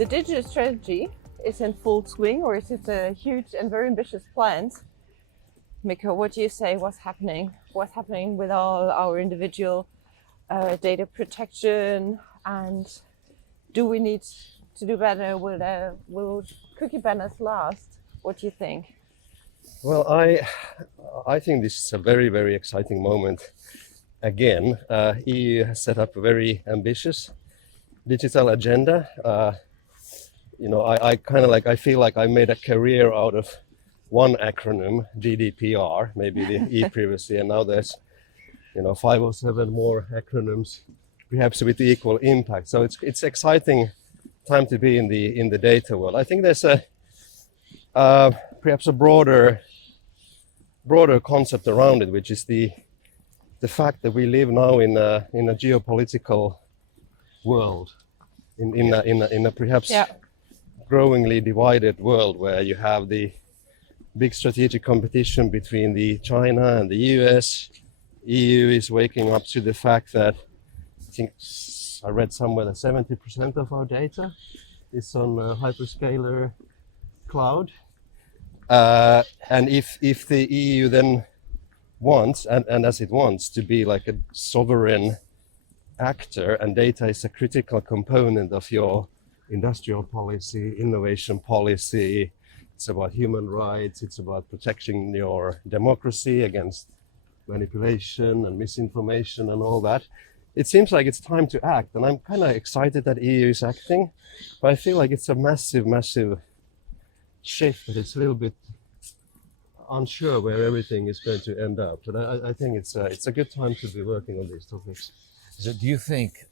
The digital strategy is in full swing, or is it a huge and very ambitious plan? Mikko, what do you say? What's happening? What's happening with all our individual data protection, and do we need to do better? Will cookie banners last? What do you think? Well, I think this is a very, very exciting moment. Again, EU has set up a very ambitious digital agenda. I feel like I made a career out of one acronym, GDPR, maybe the e-privacy, and now there's 5 or 7 more acronyms, perhaps with equal impact. So it's exciting time to be in the data world. I think there's perhaps a broader concept around it, which is the fact that we live now in a geopolitical world, in a perhaps growingly divided world, where you have the big strategic competition between the China and the US. EU is waking up to the fact that I think I read somewhere that 70% of our data is on hyperscaler cloud. And if the EU then wants, and as it wants, to be like a sovereign actor, and data is a critical component of your industrial policy, innovation policy, it's about human rights, it's about protecting your democracy against manipulation and misinformation and all that. It seems like it's time to act, and I'm kind of excited that EU is acting, but I feel like it's a massive shift, that it's a little bit unsure where everything is going to end up. But I think it's a good time to be working on these topics. So do you think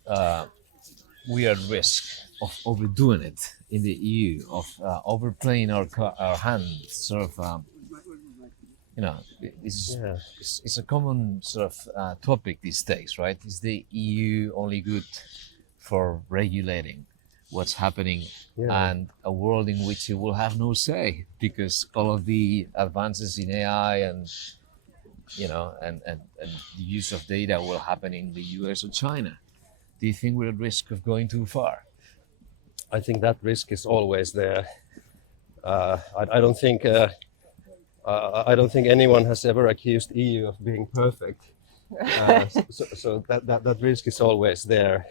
we are at risk of overdoing it in the EU, of overplaying our hand, sort of, it's a common sort of topic these days, right? Is the EU only good for regulating what's happening, and a world in which it will have no say, because all of the advances in AI and the use of data will happen in the US or China? Do you think we're at risk of going too far? I think that risk is always there. I don't think anyone has ever accused EU of being perfect. So that risk is always there.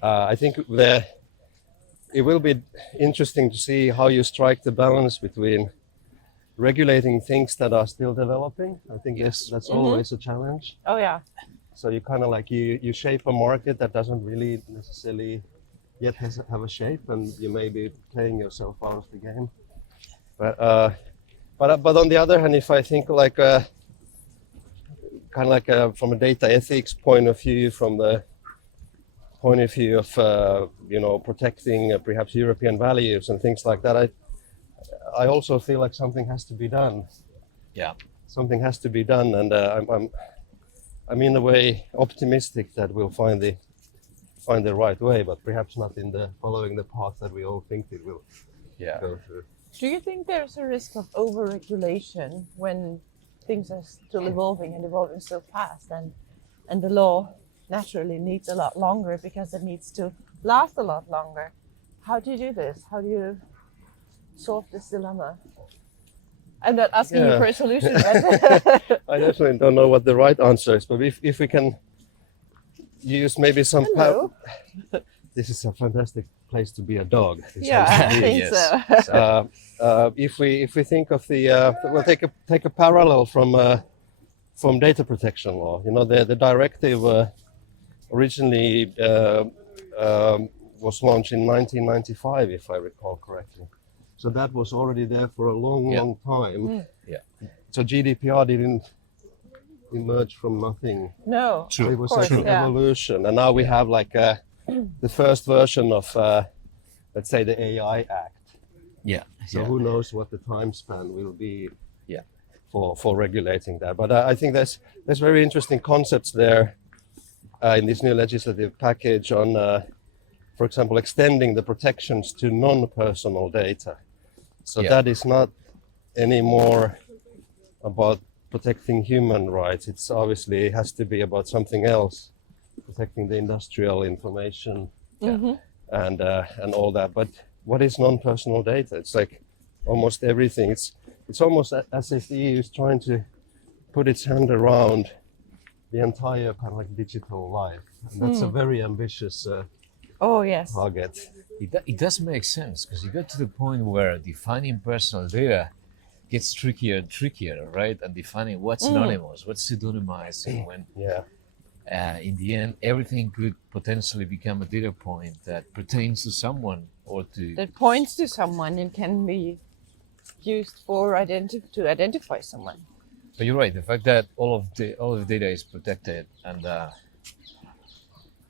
I think it will be interesting to see how you strike the balance between regulating things that are still developing. I think that's always a challenge. Oh yeah. So you kind of like you shape a market that doesn't really necessarily yet have a shape, and you may be playing yourself out of the game. But on the other hand, if I think like from a data ethics point of view, from the point of view of protecting perhaps European values and things like that, I also feel like something has to be done. Yeah, something has to be done, and I'm in a way optimistic that we'll find the right way, but perhaps not following the path that we all think it will go through. Do you think there's a risk of over-regulation when things are still evolving so fast, and the law naturally needs a lot longer because it needs to last a lot longer? How do you do this? How do you solve this dilemma? I'm not asking you for a solution. But I definitely don't know what the right answer is, but if we can use maybe some... This is a fantastic place to be a dog. I think so. If we think of we'll take a parallel from data protection law. The directive originally was launched in 1995, if I recall correctly. So that was already there for a long time. Yeah. So GDPR didn't emerge from nothing. No. True. It was an evolution, and now we have like the first version of, let's say, the AI Act. Yeah. So who knows what the time span will be? Yeah. For regulating that, but I think there's very interesting concepts there in this new legislative package on, for example, extending the protections to non-personal data. So that is not anymore about protecting human rights. It's obviously has to be about something else, protecting the industrial information and all that. But what is non-personal data? It's like almost everything. It's almost as if the EU is trying to put its hand around the entire kind of like digital life. And that's a very ambitious Oh yes. target. It does make sense because you get to the point where defining personal data gets trickier and trickier, right? And defining what's anonymous, what's pseudonymized, and when Yeah. in the end everything could potentially become a data point that pertains to someone or to That points to someone and can be used for to identify someone. But you're right. The fact that all of the data is protected and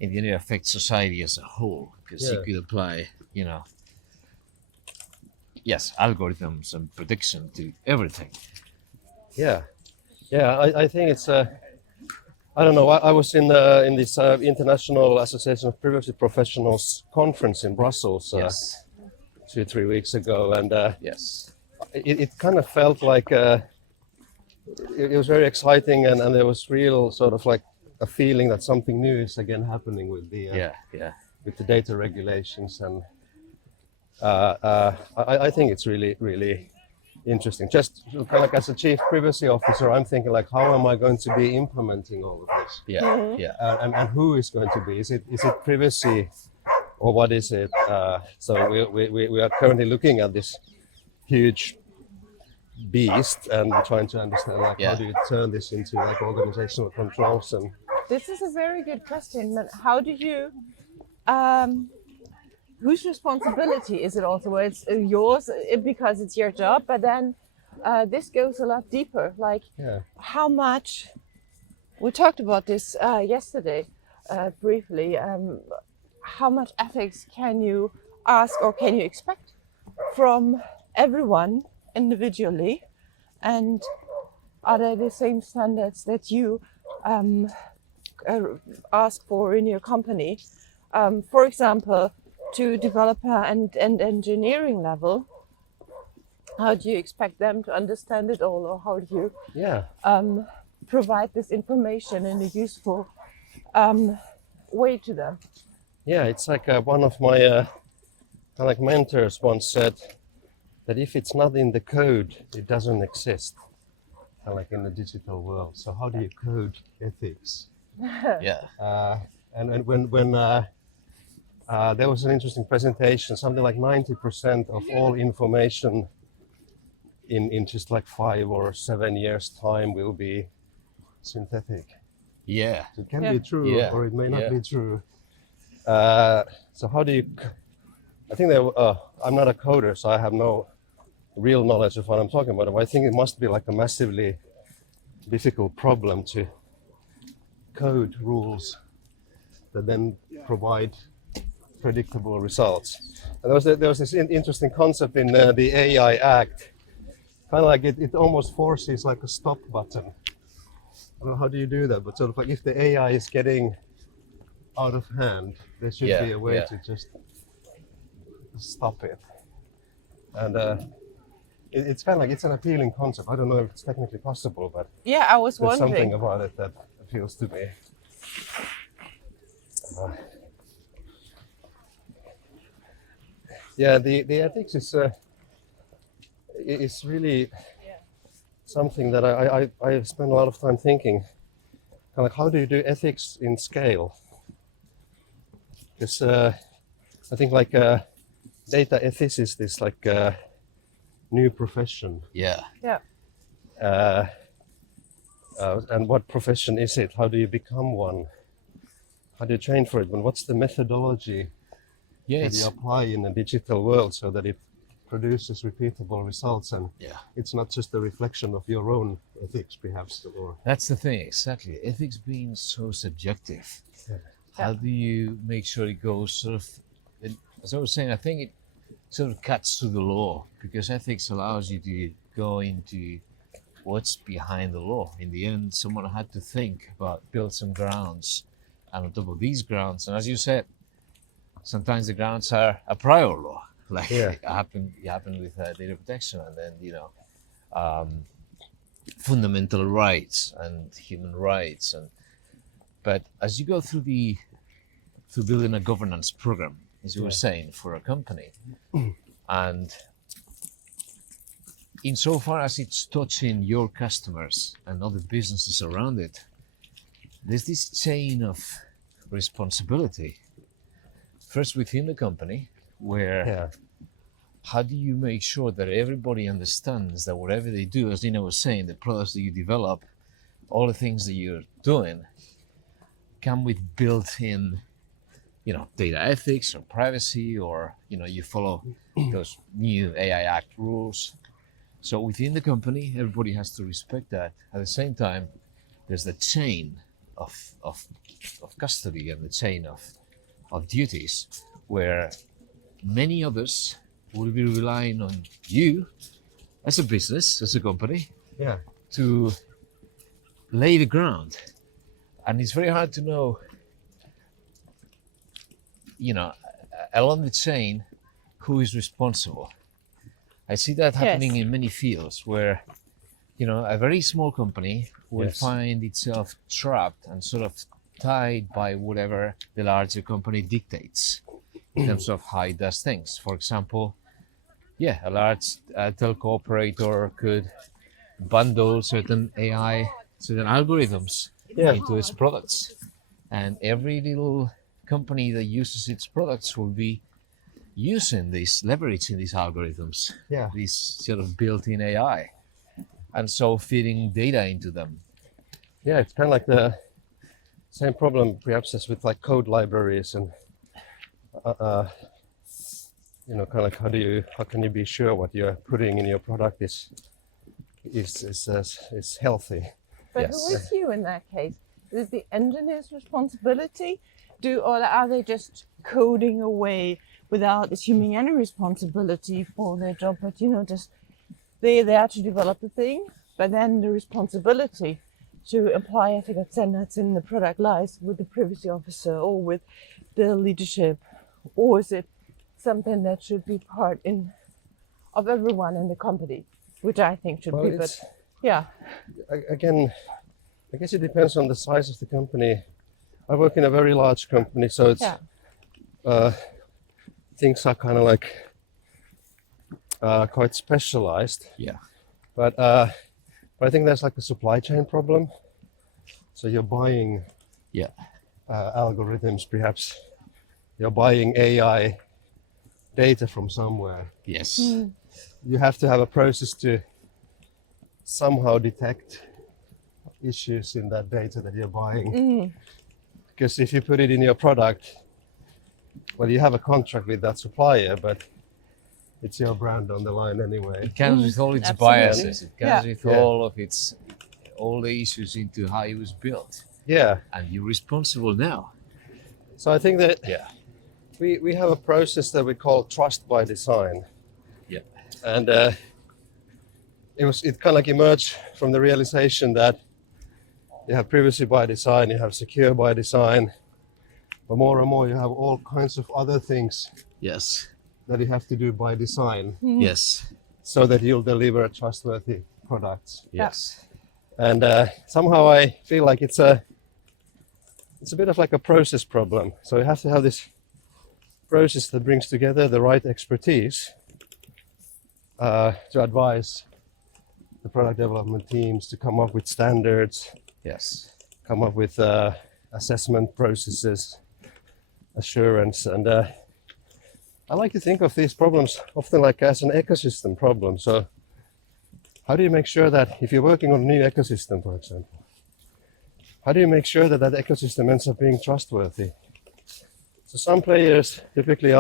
in the end it affects society as a whole because you could apply, algorithms and prediction to everything. Yeah. I think it's I don't know. I was in this International Association of Privacy Professionals conference in Brussels 2-3 weeks ago, and Yes. it kind of felt like it was very exciting, and there was real sort of like a feeling that something new is again happening with the with the data regulations, and I think it's really interesting. Just kind of like as a chief privacy officer, I'm thinking like, how am I going to be implementing all of this? And who is going to be? Is it privacy, or what is it? So we are currently looking at this huge beast and trying to understand like how do you turn this into like organizational controls. And This is a very good question, but how do you whose responsibility is it also? Well, it's yours because it's your job, but then this goes a lot deeper. Like how much, we talked about this yesterday briefly, how much ethics can you ask or can you expect from everyone individually, and are they the same standards that you ask for in your company? For example, to developer and engineering level, how do you expect them to understand it all, or how do you provide this information in a useful way to them? Yeah, it's like one of my kind of like mentors once said that if it's not in the code, it doesn't exist. Kind of like in the digital world. So how do you code ethics? And when there was an interesting presentation, something like 90% of all information in just like 5 or 7 years time will be synthetic. Yeah. So it can be true or it may not be true. So how do you, I think that I'm not a coder, so I have no real knowledge of what I'm talking about. But I think it must be like a massively difficult problem to code rules that then provide predictable results. And there was this interesting concept in the AI Act, kind of like it almost forces like a stop button. I don't know how do you do that, but sort of like if the AI is getting out of hand, there should be a way to just stop it. And it's kind of like, it's an appealing concept. I don't know if it's technically possible, but I was there's wondering. something about it that appeals to me. The ethics is really something that I spend a lot of time thinking. Kind of like, how do you do ethics in scale? Because I think like data ethicist is like a new profession. And what profession is it? How do you become one? How do you train for it? And what's the methodology that you apply in a digital world so that it produces repeatable results, and it's not just a reflection of your own ethics, perhaps? Or That's the thing, exactly. Ethics being so subjective. How do you make sure it goes sort of, as I was saying, I think it sort of cuts to the law, because ethics allows you to go into what's behind the law. In the end, someone had to think about, build some grounds, and on top of these grounds, and as you said, sometimes the grounds are a prior law, like it happened with data protection, and then fundamental rights and human rights, but as you go through building a governance program, as you were saying, for a company. And insofar as it's touching your customers and other businesses around it, there's this chain of responsibility. First within the company, where how do you make sure that everybody understands that whatever they do, as Nina was saying, the products that you develop, all the things that you're doing come with built-in, data ethics or privacy, or, you follow those new AI Act rules. So within the company, everybody has to respect that. At the same time, there's the chain of custody and the chain of duties, where many others will be relying on you as a business, as a company, to lay the ground. And it's very hard to know, along the chain, who is responsible. I see that happening in many fields where, a very small company will find itself trapped and sort of tied by whatever the larger company dictates in terms of how it does things. For example, a large telco operator could bundle certain AI, certain algorithms into its products. And every little company that uses its products will be using this, leveraging these algorithms, this sort of built-in AI, and so feeding data into them. Yeah, it's kind of like the same problem perhaps as with like code libraries and kind of like how can you be sure what you're putting in your product is healthy. But who is you in that case? Is it the engineer's responsibility? Or are they just coding away without assuming any responsibility for their job? But just they're there to develop the thing, but then the responsibility to apply ethical standards in the product lies with the privacy officer or with the leadership, or is it something that should be part of everyone in the company, which I think should be. But again, I guess it depends on the size of the company. I work in a very large company, so it's things are kind of like quite specialized. But I think there's like a supply chain problem. So you're buying algorithms, perhaps you're buying AI data from somewhere. You have to have a process to somehow detect issues in that data that you're buying. Because if you put it in your product, well, you have a contract with that supplier, but it's your brand on the line anyway. It comes with all its biases. It comes with all the issues into how it was built. And you're responsible now. So I think that we have a process that we call trust by design. And it kind of like emerged from the realization that you have privacy by design, you have secure by design, but more and more you have all kinds of other things that you have to do by design. So that you'll deliver trustworthy products. And somehow I feel like it's a bit of like a process problem. So you have to have this process that brings together the right expertise to advise the product development teams to come up with standards, come up with assessment processes, assurance. And I like to think of these problems often like as an ecosystem problem. So how do you make sure that if you're working on a new ecosystem, for example, how do you make sure that that ecosystem ends up being trustworthy? So some players typically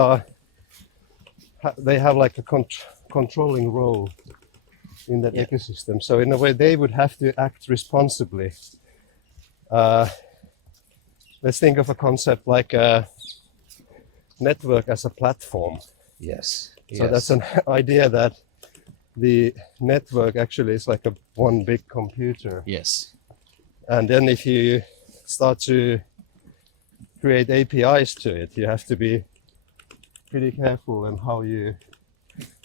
they have like a controlling role in that ecosystem. So in a way, they would have to act responsibly. Let's think of a concept like a network as a platform. So that's an idea that the network actually is like one big computer. And then if you start to create APIs to it, you have to be pretty careful in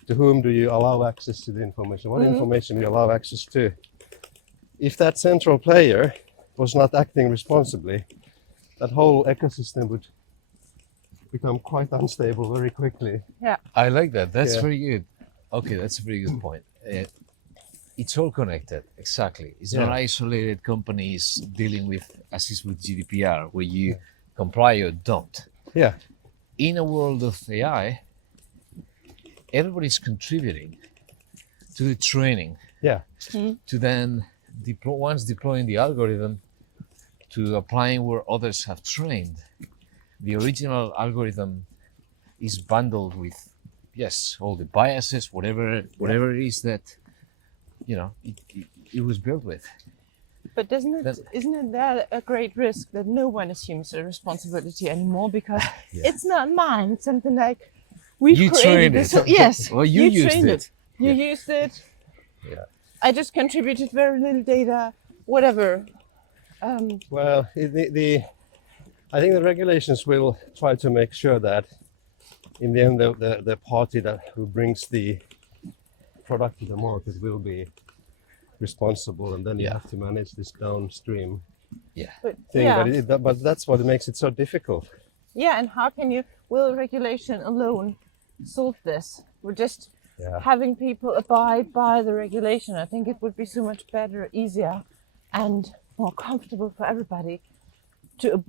to whom do you allow access to the information, what information you allow access to. If that central player was not acting responsibly, that whole ecosystem would become quite unstable very quickly. I like that. That's Yeah. very good. Okay, that's a very good point. It's all connected. Exactly. It's not Yeah. isolated companies dealing with, as is with GDPR, where you comply or don't. Yeah, In a world of AI, everybody's contributing to the training, yeah, to then once deploying the algorithm, to applying where others have trained. The original algorithm is bundled with, yes, all the biases, whatever it is that it was built with. But isn't it that a great risk that no one assumes the responsibility anymore because it's not mine? It's something like we've You created trained this. it. So, yes, Well, you used trained it. You Yeah. used it. yeah. I just contributed very little data, whatever. Well, I think the regulations will try to make sure that in the end the party who brings the product to the market will be responsible, and then you Yeah. have to manage this downstream Yeah. But thing. yeah, But that's what makes it so difficult. yeah. And how will regulation alone solve this? We're just Yeah. having people abide by the regulation. I think it would be so much better, easier, and more comfortable for everybody to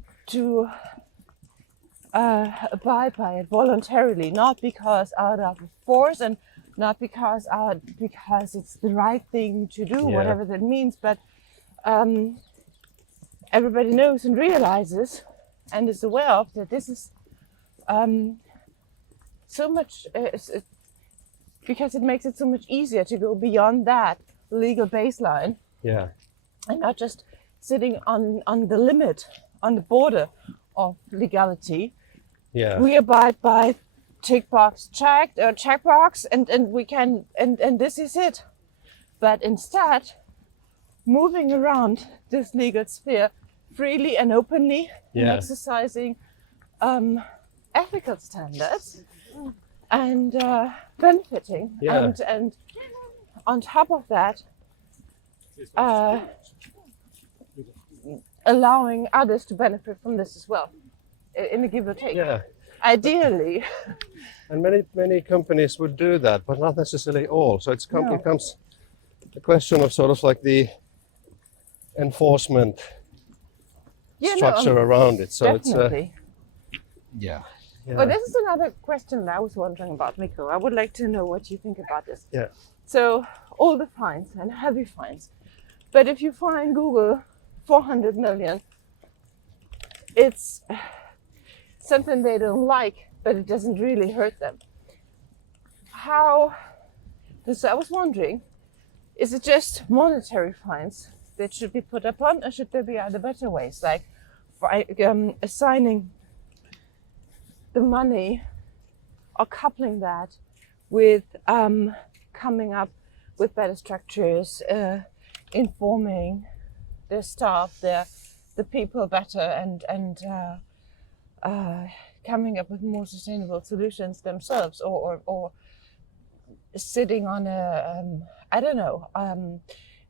abide by it voluntarily, not because out of force and not because it's the right thing to do, Yeah. whatever that means, but everybody knows and realizes and is aware of that this is so much because it makes it so much easier to go beyond that legal baseline Yeah. and not just sitting on the limit, on the border of legality. Yeah. We abide by checkbox and we can and this is it. But instead, moving around this legal sphere freely and openly and Yeah. exercising ethical standards and benefiting Yeah. and on top of that allowing others to benefit from this as well in a give or take. Yeah. Ideally. And many companies would do that, but not necessarily all. So it No. becomes a question of sort of like the enforcement structure around it. So definitely. Yeah. Well, this is another question that I was wondering about, Mikko. I would like to know what you think about this. Yeah. So, all the fines and heavy fines. But if you fine Google 400 million, it's something they don't like, but it doesn't really hurt them. So I was wondering, is it just monetary fines that should be put upon, or should there be other better ways, like assigning the money or coupling that with coming up with better structures, informing their staff, the people better, and coming up with more sustainable solutions themselves, or sitting on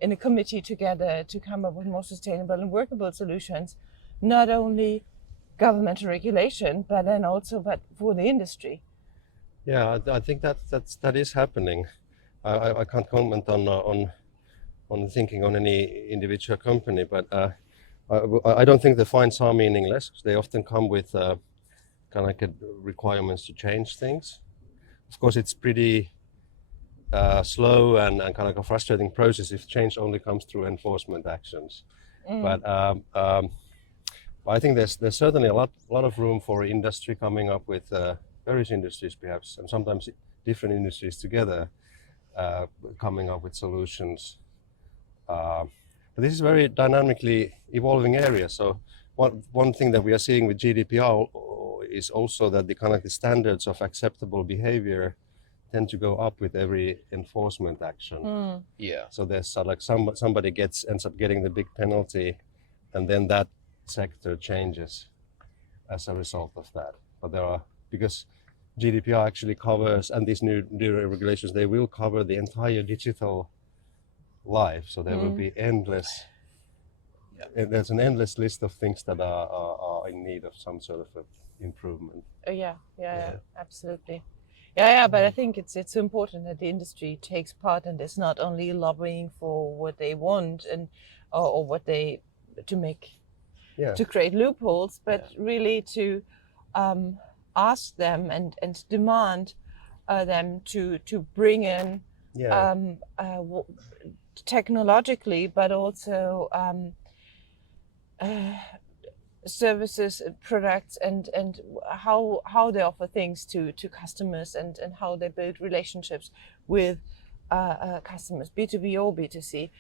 in a committee together to come up with more sustainable and workable solutions, not only governmental regulation, but then also for the industry. Yeah, I think that is happening. I can't comment on thinking on any individual company, but I don't think the fines are meaningless. They often come with kind of like requirements to change things. Of course, it's pretty slow and kind of like a frustrating process if change only comes through enforcement actions. But I think there's certainly a lot of room for industry coming up with various industries perhaps, and sometimes different industries together coming up with solutions. But this is a very dynamically evolving area. So one thing that we are seeing with GDPR is also that the kind of the standards of acceptable behavior tend to go up with every enforcement action. Yeah. So there's like somebody ends up getting the big penalty, and then that sector changes as a result of that. But because GDPR actually covers, and these new regulations, they will cover the entire digital life. So there will be endless. There's an endless list of things that are in need of some sort of improvement. Yeah, absolutely. Yeah, but I think it's important that the industry takes part and is not only lobbying for what they want and or what they to make to create loopholes, but really to ask them and demand them to bring in technologically, but also services, products, and how they offer things to customers and how they build relationships with customers, B2B or B2C.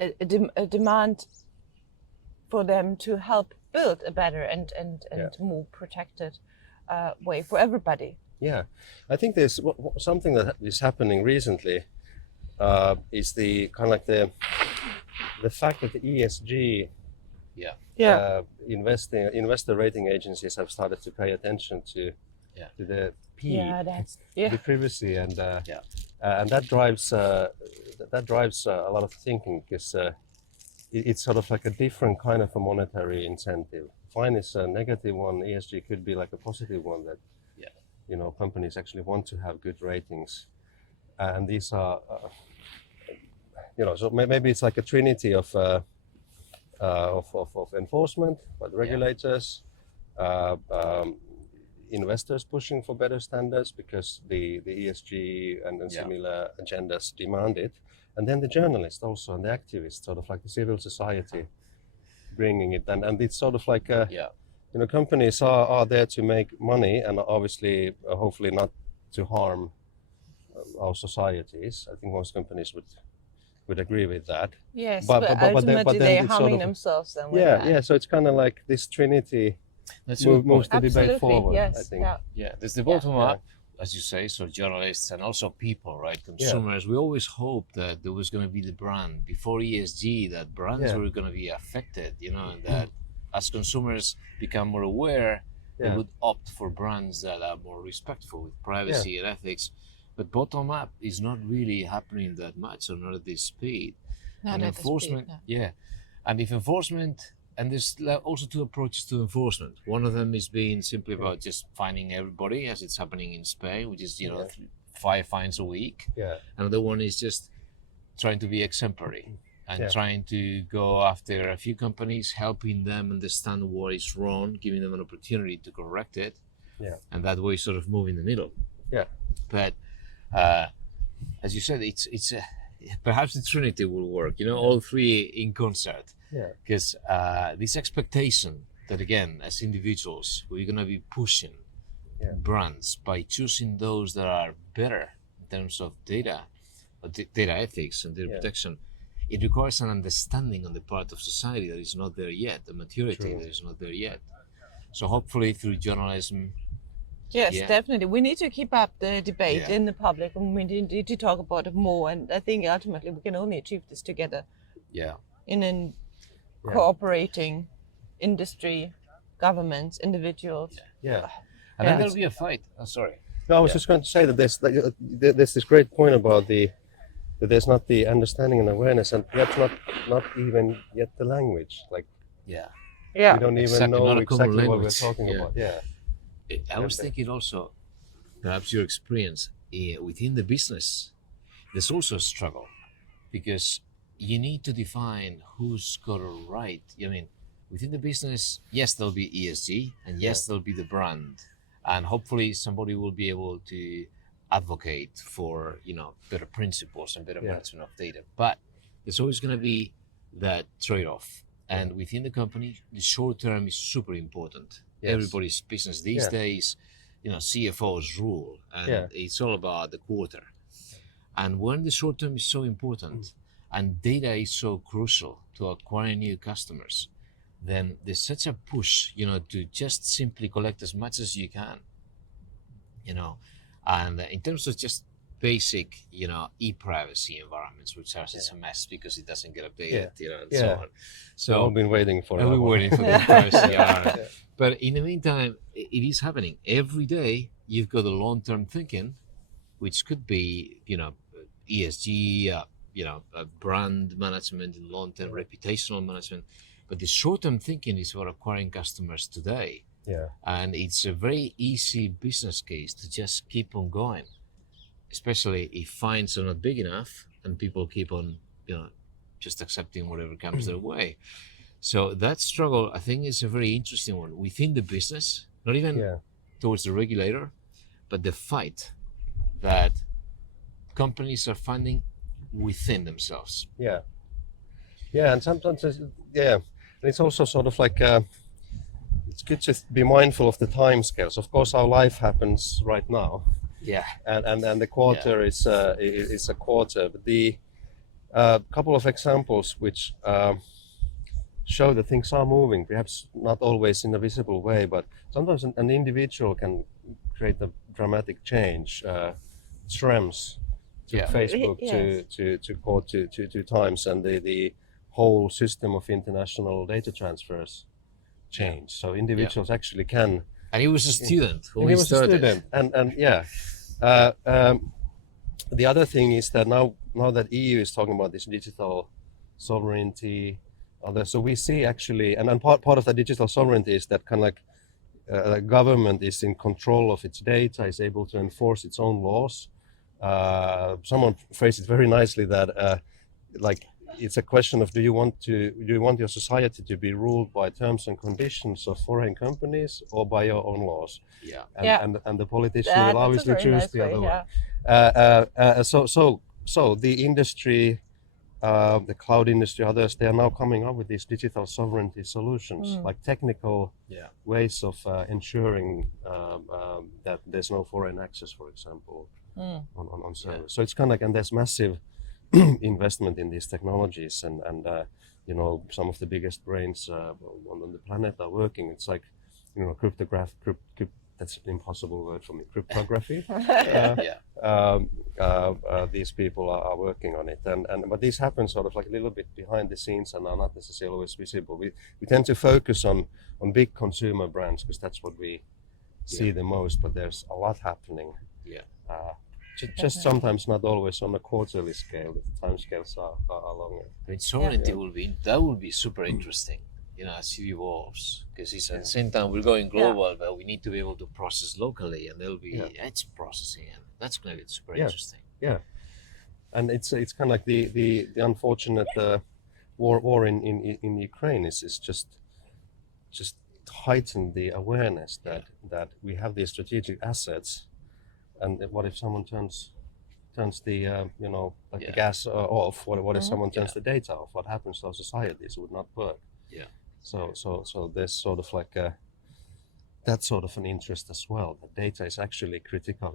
A demand for them to help build a better and more protected way for everybody. Yeah, I think there's something that is happening recently is the kind of like the fact that the ESG investor rating agencies have started to pay attention to the P, the privacy, and that drives a lot of thinking, because it's sort of like a different kind of a monetary incentive. Fine is a negative one, ESG could be like a positive one, that companies actually want to have good ratings, and these are so maybe it's like a trinity of enforcement by the regulators, investors pushing for better standards because the ESG and similar agendas demand it, and then the journalists also, and the activists, sort of like the civil society bringing it, and it's sort of like companies are there to make money, and obviously hopefully not to harm our societies. I think most companies would agree with that. Yes, but ultimately they're harming themselves then with that. So it's kind of like this trinity moves the debate forward, yes, I think. There's the bottom up, as you say, so journalists and also people, right? Consumers. We always hoped that there was going to be the brand before ESG, that brands were going to be affected, and that as consumers become more aware, they would opt for brands that are more respectful with privacy and ethics. But bottom up is not really happening that much, or not at this speed. Not and at enforcement, the speed, and if enforcement, and there's also two approaches to enforcement. One of them is being simply about just fining everybody, as it's happening in Spain, which is 5 fines a week. Another one is just trying to be exemplary and trying to go after a few companies, helping them understand what is wrong, giving them an opportunity to correct it, and that way sort of move in the middle. But as you said, it's perhaps the trinity will work, all three in concert, because this expectation that, again, as individuals, we're going to be pushing brands by choosing those that are better in terms of data ethics and data protection. It requires an understanding on the part of society that is not there yet, a maturity that is not there yet. So hopefully through journalism. Yes, definitely. We need to keep up the debate in the public, and we need to talk about it more. And I think ultimately we can only achieve this together. In a cooperating industry, governments, individuals. And then there'll be a fight. Oh, sorry. No, I was just going to say that there's this great point about that there's not the understanding and awareness, and perhaps not even yet the language. Like we don't even know exactly what we're talking about. I was thinking also, perhaps your experience within the business, there's also a struggle, because you need to define who's got a right. I mean, within the business, yes, there'll be ESG, and yes, there'll be the brand, and hopefully somebody will be able to advocate for better principles and better management of data. But there's always going to be that trade-off, and within the company, the short term is super important. Everybody's business these days, CFOs rule, and it's all about the quarter. And when the short term is so important and data is so crucial to acquiring new customers, then there's such a push, to just simply collect as much as you can, and in terms of just basic, e-privacy environments, which are such a mess because it doesn't get updated, and so on. So I've been waiting for that. I've been waiting for the privacy. But in the meantime, it is happening every day. You've got the long-term thinking, which could be, ESG, brand management and long-term reputational management. But the short-term thinking is what acquiring customers today. Yeah. And it's a very easy business case to just keep on going, especially if fines are not big enough and people keep on, just accepting whatever comes their way. So that struggle, I think, is a very interesting one within the business, not even towards the regulator, but the fight that companies are finding within themselves. Yeah. Yeah, and sometimes, and it's also sort of like, it's good to be mindful of the time scales. Of course, our life happens right now. Yeah. And the quarter is a quarter. But the couple of examples which show that things are moving, perhaps not always in a visible way, but sometimes an individual can create a dramatic change. Schrems took Facebook to court two times, and the whole system of international data transfers changed. So individuals actually can. And he was a student when he we was started. a student, and the other thing is that now that EU is talking about this digital sovereignty, so we see actually, and part of the digital sovereignty is that kind of like the government is in control of its data, is able to enforce its own laws. Someone phrased it very nicely that like it's a question of do you want your society to be ruled by terms and conditions of foreign companies or by your own laws? And the politician will obviously choose the other one. So the industry, the cloud industry, others, they are now coming up with these digital sovereignty solutions, like technical ways of ensuring that there's no foreign access, for example, on servers. So it's kind of like, and there's massive investment in these technologies, and some of the biggest brains on the planet are working. It's like, that's an impossible word for me. Cryptography. These people are working on it, but these happen sort of like a little bit behind the scenes and are not necessarily always visible. We tend to focus on big consumer brands because that's what we see the most. But there's a lot happening. Just sometimes not always on a quarterly scale. The time scales are longer. I mean, sovereignty will be super interesting, as it evolves, because it's at the same time we're going global, but we need to be able to process locally, and there'll be edge processing, and that's going to be super interesting. Yeah, and it's kind of like the unfortunate war in Ukraine is just heightened the awareness that we have these strategic assets. And what if someone turns the the gas off? What if someone turns the data off? What happens to our societies? It would not work. Yeah. So there's sort of like that sort of an interest as well. The data is actually critical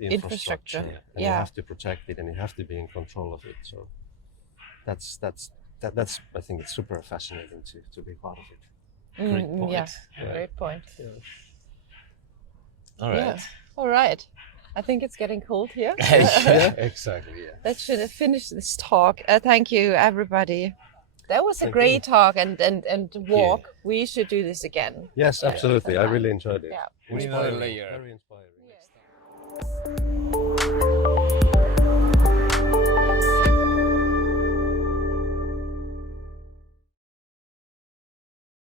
infrastructure, and you have to protect it, and you have to be in control of it. So that's I think it's super fascinating to be part of it. Great point. Great point. All right. All right. I think it's getting cold here. Exactly. Yeah. That should have finished this talk. Thank you, everybody. That was a great talk and walk. Yeah. We should do this again. Yes, absolutely. I really enjoyed it. We need another layer. Very inspiring.